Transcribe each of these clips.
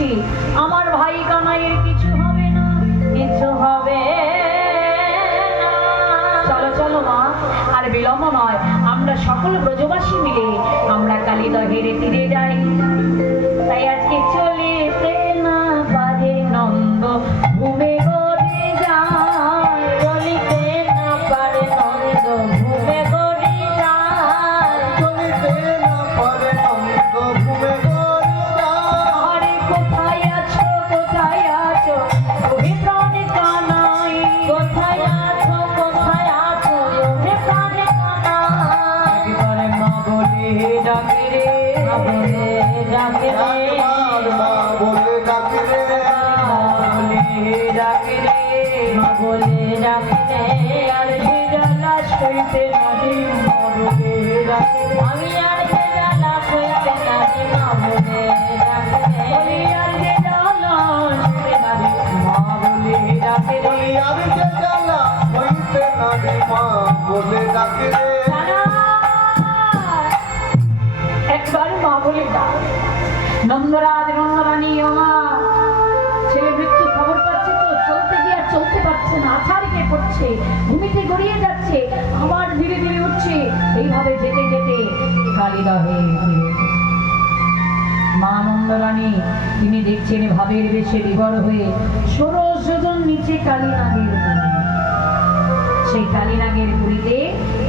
দিচ্ছি, আমার ভাই কানাইয়ের কিছু হবে না, কিছু হবে না। চলো চলো মা, আর বিলম্ব নয়, আমরা সকল ব্রজবাসী মিলে আমরা কালীদহের তীরে যাই। তাই আজকে চলিতে না পারে নন্দ ভূমে গড়ে যায়, চলিতে না পারে নন্দ ভূমে গড়ে যায়, চলিতে না পারে নন্দ ভূমে গড়ে যায়। আরে কোথায় আছো, কোথায় আছো ওহে প্রাণে কানাই, কোথায় আছো, কোথায় আছো ওহে প্রাণে কানাই। একবারে মা বলে ডাকে রে, মা বলে ডাকে রে, মা বলে ডাকে রে, ডাকে রে, মা বলে ডাকে রে। আর যে জ্বালা সইতে নাহি মা বলে ডাকে রে, আমি আর যে জ্বালা সইতে নাহি মা বলে ডাকে রে, আর যে জ্বালা সইতে নাহি মা বলে ডাকে রে। আর যে জ্বালা হইতে নাহি মা বলে ডাকে রে। একবার মা বলে ডাক। নন্দরাজ নন্দরানী, ও মা, ছেলে মৃত্যু খবর পাচ্ছে তো, চলতে গিয়ে আর চলতে পারছে না, আছাড় খেয়ে পড়ছে, ভূমিতে গড়িয়ে যাচ্ছে, আবার ধীরে ধীরে উঠছে। এইভাবে যেতে যেতে কালীদহে মা নন্দরানী তিনি দেখছেন ভাবের বেশে বিবর হয়ে ষোড়শ যোজন নিচে কালীনাগের পুরী। সেই কালীনাগের পুরীতে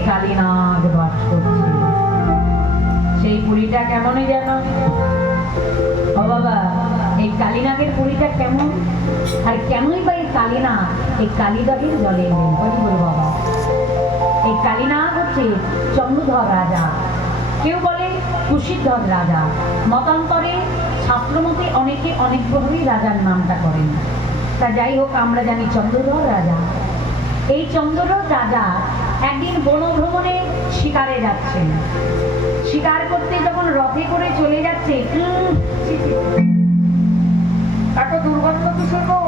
কালীনাগ বাস করছে। সেই পুরীটা কেমনই যেন, ও বাবা, এই কালীনাগের পুরীটা কেমন, আর কেনই বা এই কালীনাগ এই কালীদহের জলে এলেন? বলি বল বাবা, এই কালীনাগ হচ্ছে চন্দ্রধর রাজা, কেউ বলে কুশীধর রাজা, মতান্তরে শাস্ত্রমতে অনেকে অনেকভাবেই রাজার নামটা করেন। তা যাই হোক, আমরা জানি চন্দ্রধর রাজা। এই চন্দ্রধর রাজা একদিন বনভ্রমণে শিকারে যাচ্ছেন। শিকার করতে যখন রথে করে চলে যাচ্ছে, এত দুর্গন্ধ কিসের গো?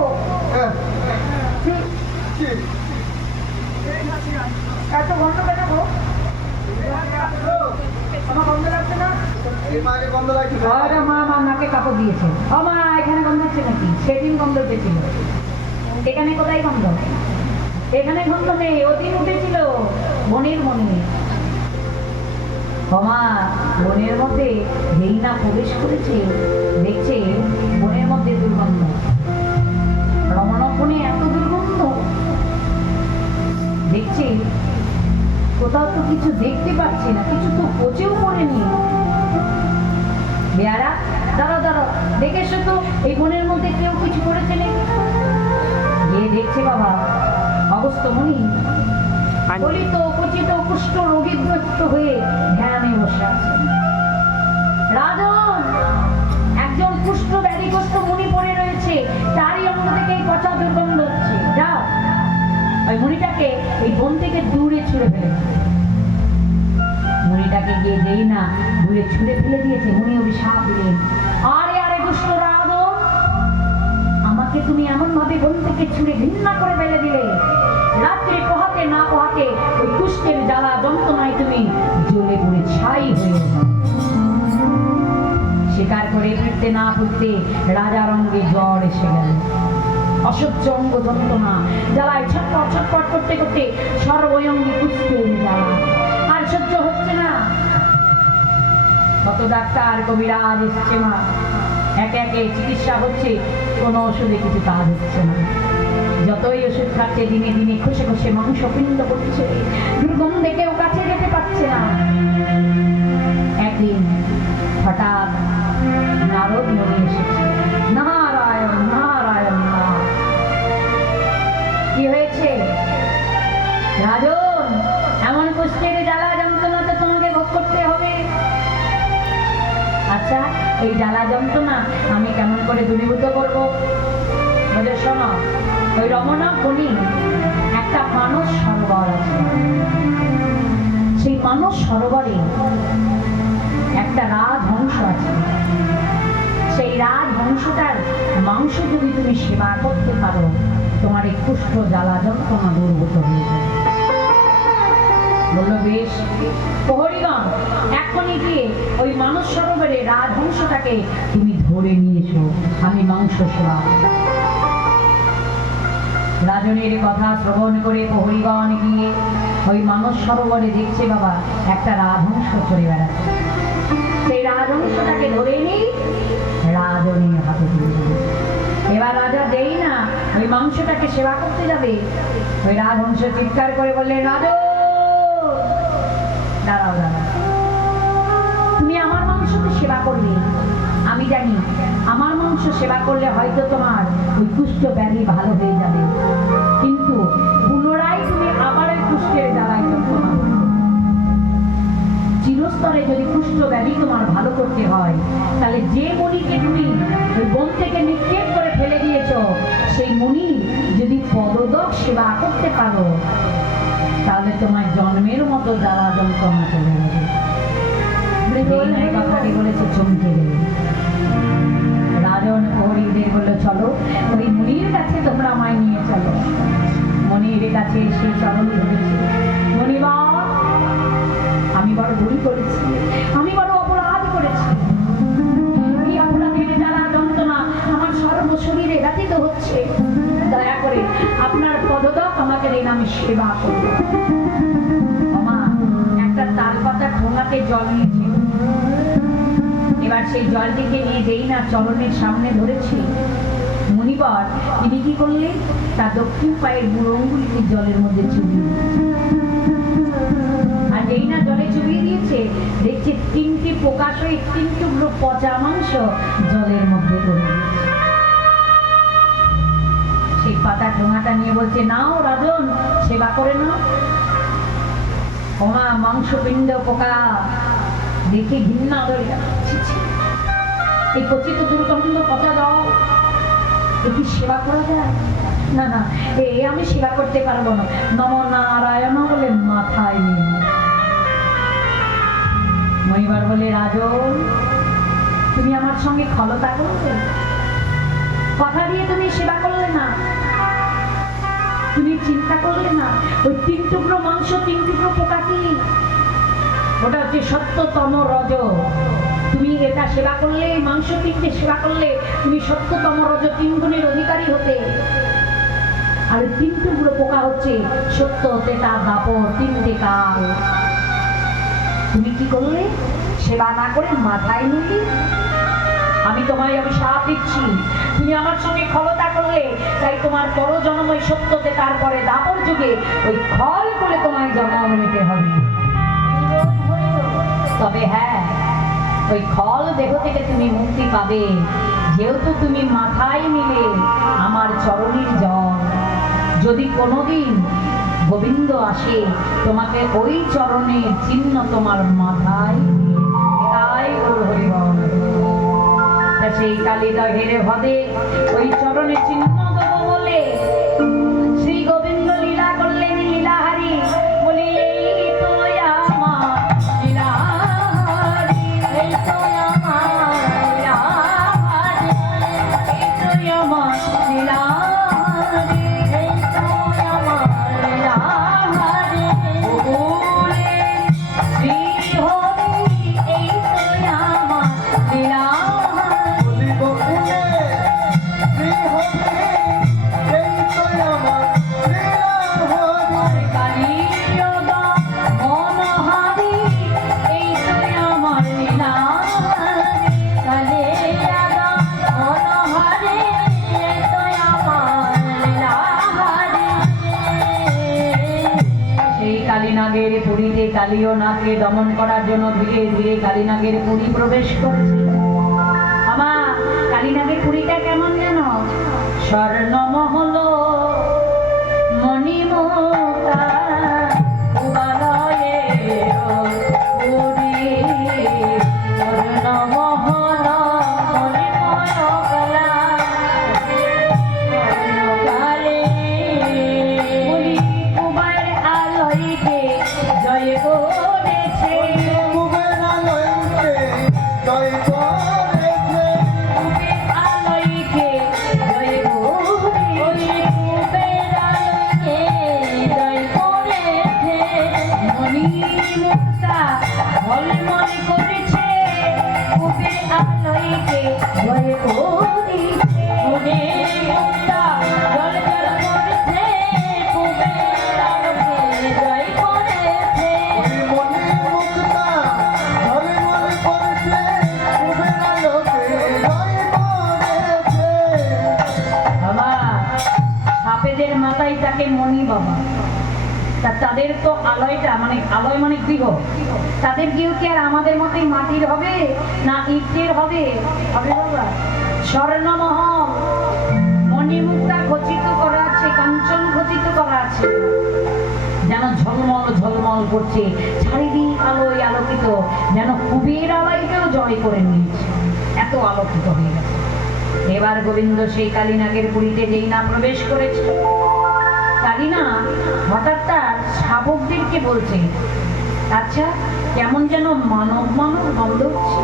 এত গন্ধ কেন গো? আমার গন্ধ লাগছে না? এই মাকে গন্ধ লাগছে। আরে মা, মা নাকে কাপড় দিয়েছে। ও মা, এখানে গন্ধ হচ্ছে নাকি? সেদিন গন্ধ উঠেছিল, এখানে কোথায় গন্ধ? এখানে গন্ধ নেই, ওদিন উঠেছিল বনের মনে। মা, বনের মধ্যে যেই না প্রবেশ করেছে, দেখছে বনের মধ্যে দুর্গন্ধ। রমণবনে এত দুর্গন্ধ দেখছে, কোথাও তো কিছু দেখতে পাচ্ছি না, কিছু তো পচেও পড়েনি। বেয়ারা, দাঁড়াও দাঁড়াও, দেখে এসো তো এই বনের মধ্যে কেউ কিছু করেছে নাকি? গিয়ে দেখছে বাবা, অগস্ত্যমুনি গলিত পচিত কুষ্ঠ রোগীগ্রস্ত হয়ে ধ্যানে বসে আছেন। রাজন, একজন কুষ্ঠ ব্যাধিগ্রস্ত মুনি পড়ে রয়েছে, তারই অঙ্গ থেকে এই পচা দুর্গন্ধ হচ্ছে। যাও, ওই মুনিটাকে এই বন থেকে দূরে ছুঁড়ে ফেলেছে। মুনিটাকে গিয়ে যেই না দূরে ছুঁড়ে ফেলে দিয়েছে, মুনি অভিশাপ দিলেন, আরে আরে দুষ্ট রাজন, আমাকে তুমি এমন ভাবে বন থেকে ছুঁড়ে ঘৃণা করে ফেলে দিলে, রাত্রে পোহাতে না পোহাতে ওই কুষ্ঠের জ্বালা যন্ত্রণায় তুমি জ্বলে পুড়ে ছাই হয়ে যাও। শিকার করে ফিরতে না ফিরতে রাজার অঙ্গে জ্বর এসে গেল, অসহ্য অঙ্গ যন্ত্রণা, জ্বালায় ছটপট ছটপট করতে করতে সর্বঙ্গে কুষ্ঠের জ্বালা, আর সহ্য হচ্ছে না। কত ডাক্তার কবিরাজ এসছে মা, একে একে চিকিৎসা হচ্ছে, কোনো ওষুধে কিছু কাজ হচ্ছে না। যতই ওষুধ খাচ্ছে দিনে দিনে খসে খসে মাংস পিণ্ড করছে, দুর্গন্ধে কেউ কাছে যেতে পারছে না। একদিন হঠাৎ নারদ মুনি এসেছে। নারায়ণ নারায়ণ নারায়ণ। কি হয়েছে রাজন? এমন কুষ্ঠের জ্বালা যন্ত্রণা তো তোমাকে ভোগ করতে হবে। আচ্ছা, এই জ্বালা যন্ত্রণা আমি কেমন করে দূরীভূত করবো? বলে শোনো, ওই রমনা বনি একটা মানস সরোবর আছে, সেই মানস সরোবরে একটা রাজহংস আছে। সেই রাজহংসটার মাংস যদি তুমি সেবা করতে পারো, তোমার এই কুষ্ঠ জ্বালা যন্ত্রণা দূরভূত হয়ে যাবে। বললো বেশ, প্রহরীগণ এখনই গিয়ে ওই মানস সরোবরে রাজহংসটাকে তুমি ধরে নিয়েছো, আমি মাংস সেবা। রাজনের কথা শ্রবণ করে প্রহরীগণ গিয়ে ওই মানস সরোবরে দেখছে বাবা একটা রাজহংস চড়ে বেড়াচ্ছে। সেই রাজহংসটাকে ধরে নিই রাজনের হাতে দিয়ে দিল। এবার রাজা দেই না ওই মাংসটাকে সেবা করতে যাবে, ওই রাজহংস চিৎকার করে বললে, রাজ দাঁড়াও দাঁড়াও, তুমি আমার মাংসকে সেবা করলে, আমি জানি আমার মাংস সেবা করলে হয়তো তোমার ওই কুষ্ঠ ব্যাধি ভালো হয়ে যাবে, কিন্তু পুনরায় তুমি আবার ওই কুষ্ঠের জ্বালায় যন্ত্রণা করবে। চিরস্তরে যদি কুষ্ঠ ব্যাধি তোমার ভালো করতে হয়, তাহলে যে মণিকে তুমি ওই বন থেকে নিক্ষেপ করে ফেলে দিয়েছো, সেই মণি যদি পদদক সেবা করতে পারো, তাহলে তোমার জন্মের মতো জ্বালা যন্ত্রণা চলে যাবে। কথাটি বলেছে চমকে দেবে। রাজন প্রহরীদের বললো, চলো ওই মুনির কাছে তোমরা আমায় নিয়ে চলো। মনির কাছে এসে চরণ ধরেছে, মনিবার আমি বড় ভুল করেছি, আমি বড় অপরাধ করেছি, এই অপরাধের জ্বালা যন্ত্রণা আমার সর্বশরীরে ব্যথিত হচ্ছে, দয়া করে আপনার পদদক আমাকে দিন, আমি সেবা করব। মা একটা তালপাতা ঠোঙাতে জল নিয়েছে, এবার সেই জলটিকে নিয়ে যেই না চরণের সামনে ধরেছি, মুনিবর তিনি কি করলেন, তার দক্ষিণ পায়ের বুড়ো আঙুলকে জলের মধ্যে চুবিয়ে, আর যেই না জলে চুবিয়ে দিয়েছে, দেখছে 3টি প্রকাশই 3 টুকরো পচা মাংস জলের মধ্যে পড়ে গেছে। সেই পাতা ঠোঙাটা নিয়ে বলছে, নাও রাজন সেবা করে নাও। ওমা মাংসপিণ্ড পোকা দেখে ঘৃণা ধরে যাচ্ছে, এই পচিত দুর্গন্ধ পচা দাও, কি সেবা করা যায়? না না, এ আমি সেবা করতে পারবো না, নম নারায়ণ বলে মাথায় নিয়ে। মহিবার বলে, রাজন তুমি আমার সঙ্গে খলতা করলে, কথা দিয়ে তুমি সেবা করলে না, তুমি চিন্তা করলে না ওই 3 টুকরো মাংস 3 টুকরো পোকা কি, ওটা হচ্ছে সত্যতম রজ। তুমি এটা সেবা করলে, মাংস 3টে সেবা করলে তুমি সত্যতম রজ 3 গুণের অধিকারী হতে, আর 3 টুকরো পোকা হচ্ছে সত্য, তেতা, দাপর, 3টে কাল। তুমি কি করলে, সেবা না করে মাথায় নিলি। আমি তোমায় অভিশাপ দিচ্ছি, তুমি আমার সঙ্গে খলতা করলে, তাই তোমার পরজন্ম ওই সত্যতে, তারপরে দাপর যুগে ওই খল করে তোমায় জন্ম নিতে হবে। তবে হ্যাঁ, ওই খল দেহ থেকে তুমি মুক্তি পাবে, যেহেতু তুমি মাথায় নিলে আমার চরণের জল। যদি কোনোদিন গোবিন্দ আসে, তোমাকে ওই চরণের চিহ্ন তোমার মাথায়, তাই হরিবল। সেই কালিদহের হদে ওই চরণে চিহ্ন দেব বলে শ্রী গোবিন্দ লীলা করলেন, লীলাহারি বলে, এই তো আমার লীলাহারি, এই তো আমার লীলাহারি, এই তো আমার লীলাহারি, এই তো আমার লীলাহারি, বলে শ্রী হরি, এই তো আমার লীলাহারি। কালীনাগের পুরীতে কালীয় নাগকে দমন করার জন্য ধীরে ধীরে কালীনাগের পুরী প্রবেশ করছে। আমার কালীনাগের পুরীটা কেমন যেন স্বর্ণমহল মণিমুক্তা উবালয়ে পুরী, স্বর্ণমহল মণিময় কলা কালে পুরী উবার আলোইকে জয় করেছে, কুবের আলোইকে জয় করেছে, কুবের আলোইকে জয় করেছে, কুবের আলোইকে ছেলেদের মাথায় থাকে মণি বাবা। তা তাদের তো আলয়টা মানে আলয় মানে গৃহ, তাদের গৃহ কি আর আমাদের মতোই মাটির হবে না ইটের হবে? হবে বাবা। স্বর্ণমহল, মণিমুক্তা খচিত করা আছে, কাঞ্চন খচিত করা আছে, যেন ঝলমল ঝলমল করছে, চারিদিক আলোয় আলোকিত, যেন কুবের আলয়কেও জয় করে নিয়েছে, এত আলোকিত হয়ে গেছে। এবার গোবিন্দ সেই কালীনাগের পুরীতে যেই না প্রবেশ করেছে, কালীনা হঠাৎ তার শাবকদেরকে বলছে, আচ্ছা কেমন যেন মানব মানব গন্ধ হচ্ছে,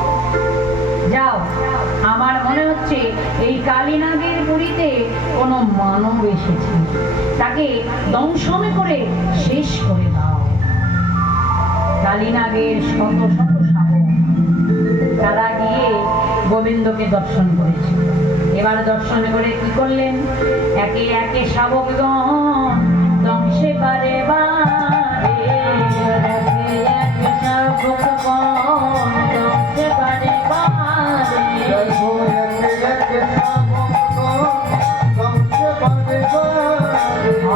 যাও, আমার মনে হচ্ছে এই কালীনাগের পুরীতে কোনো মানব এসেছে, তাকে দংশন করে শেষ করে দাও। কালীনাগের শত শত শাবক তারা গিয়ে গোবিন্দকে দর্শন করেছে। এবার দর্শন করে কি করলেন, একে একে শাবকগণ দংশে পারে বারে, একে একে শাবকগণ দংশে পারে বারে।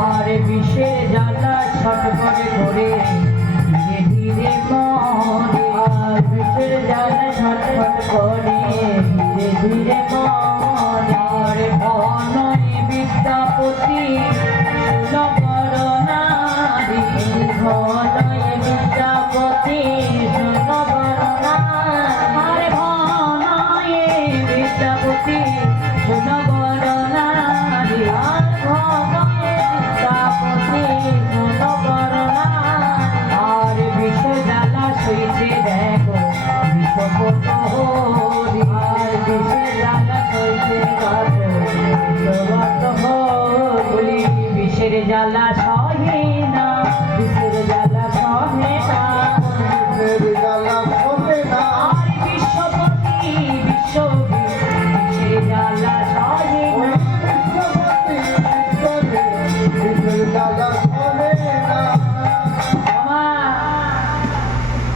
আর বিষের জ্বালা ছটফট করে ধীরে ধীরে মরে, আর বিষের জ্বালা ছটফট করে ধীরে ধীরে মরে। আর ভনয় বিদ্যাপতি সুনগর নারী, ভনয় বিদ্যাপতি সুনগর নারী, আর ভনয় বিদ্যাপতি সুনগর নারী, আর ভনয় বিদ্যাপতি সুনগর নারী। আর বিষ জ্বালা সইছে দেখো বিষপত হরি, আর বিষ জ্বালা সইছে দেখো বিষপত হরি। বিষের জ্বালা সহে না, বিষের জ্বালা সহে না, আর বিশ্বপতি বিষের জ্বালা সহে না।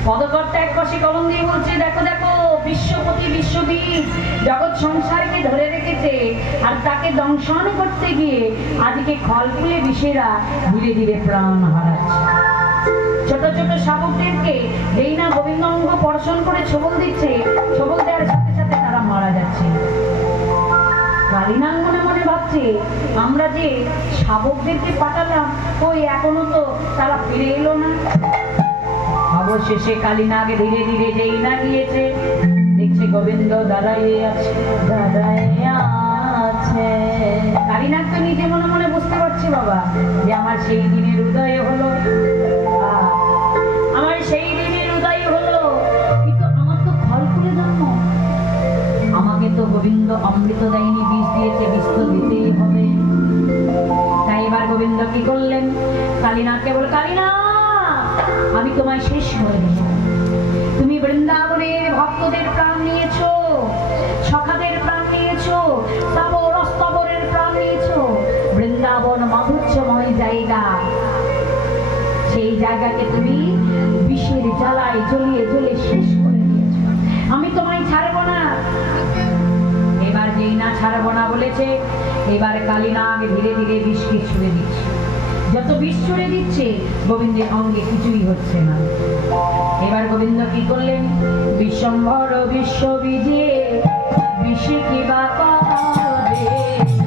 পদকর্তা এক কষে কলম দিয়ে বলছে, দেখো দেখো বিশ্বপতি বিশ্ববীর জগৎ সংসারকে ধরে রেখেছে, আর তাকে দংশন করতে গিয়ে আজকে খলকুলে বিষেরা ধীরে ধীরে প্রাণ হারাচ্ছে। ছোট ছোট শাবকদেরকে যেই না গোবিন্দ অঙ্গ পর্ষণ করে ছবল দিচ্ছে, ছবল দেওয়ার সাথে সাথে তারা মারা যাচ্ছে। কালীনাগ মনে মনে ভাবছে, আমরা যে শাবকদেরকে পাঠালাম ওই এখনো তো তারা ফিরে এলো না। অবশেষে কালীনাগ ধীরে ধীরে যেই না গিয়েছে, দেখছে গোবিন্দ দাঁড়াইয়ে আছে, দাঁড়াইয়ে আছে। কালীনাগ তো নিজে মনে মনে বুঝতে পারছে বাবা যে আমার সেই দিনের উদয় হলো, আমার সেই দিনের উদয় হলো, কিন্তু আমার তো খলকুলে জন্ম, আমাকে তো গোবিন্দ অমৃত দেয়নি, বিষ দিয়েছে, বিষ তো দিতেই হবে। তাই এবার গোবিন্দ কি করলেন, কালীনাগকে বলে, কালীনাগ আমি তোমায় শেষ করে দেব। তুমি বৃন্দাবনের ভক্তদের প্রাণ নিয়েছো, সখাদের প্রাণ নিয়েছো, স্থাবর অস্থাবরের প্রাণ নিয়েছো। বৃন্দাবন মাধুর্যময় জায়গা, সেই জায়গাকে তুমি বিষের জ্বালায় জ্বলিয়ে জ্বলে শেষ করে দিয়েছো। আমি তোমায় ছাড়বো না। এবার যেই না ছাড়বো না বলেছে, এবার কালীনাগ ধীরে ধীরে বিষকে ছুড়ে দিচ্ছে। যত বিষ ছুড়ে দিচ্ছে গোবিন্দের অঙ্গে কিছুই হচ্ছে না। এবার গোবিন্দ কি করলেন, বিশ্বম্ভর বিশ্ববীজে বিষে কি বা করে,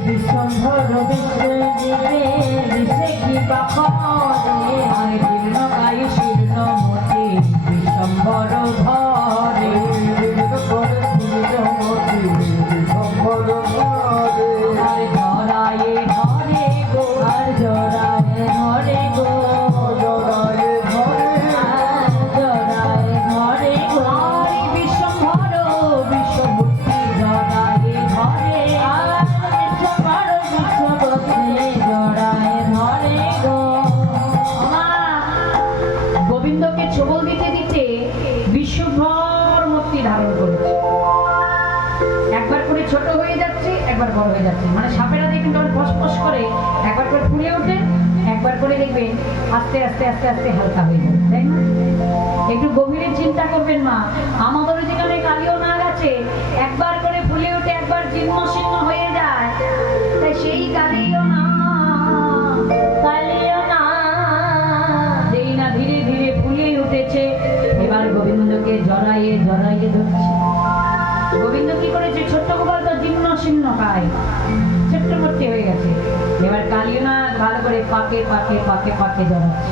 বিশ্বম্ভর বিশ্ববীজে বিষে কি বা করে। আর জীর্ণকায় শীর্ণমতি বিশ্বম্ভর ঘরে, আর জড়ায়ে ধরে গো, আর জড়ায়ে ধরে গো, জড়ায়ে ধরে গো। আর বিশ্বম্ভর বিশ্বমূর্তি জড়ায়ে ধরে, আর বিশ্বম্ভর বিশ্বমূর্তি জড়ায়ে ধরে গো। গোবিন্দকে ছবল দিতে দিতে বিশ্বম্ভর মূর্তি ধারণ করেছে। একবার করে ছোট হয়ে যাচ্ছে, একবার বড় হয়ে যাচ্ছে, মানে সাপেরা দেখবেন যখন ফসফস করে একবার করে ফুলে ওঠে, একবার করে দেখবেন আস্তে আস্তে আস্তে আস্তে হালকা হয়ে যায়, তাই না? একটু গভীরে চিন্তা করবেন মা, আমাদের যেখানে কালীয় নাগ আছে, একবার করে ফুলে ওঠে, একবার জীর্ণ শীর্ণ হয়ে যায়। তাই সেই কালীয় নাগ ছোট্ট মোট্টি হয়ে গেছে। এবার কালীনাগ ভালো করে পাকে পাকে পাকে পাকে জড়াচ্ছে।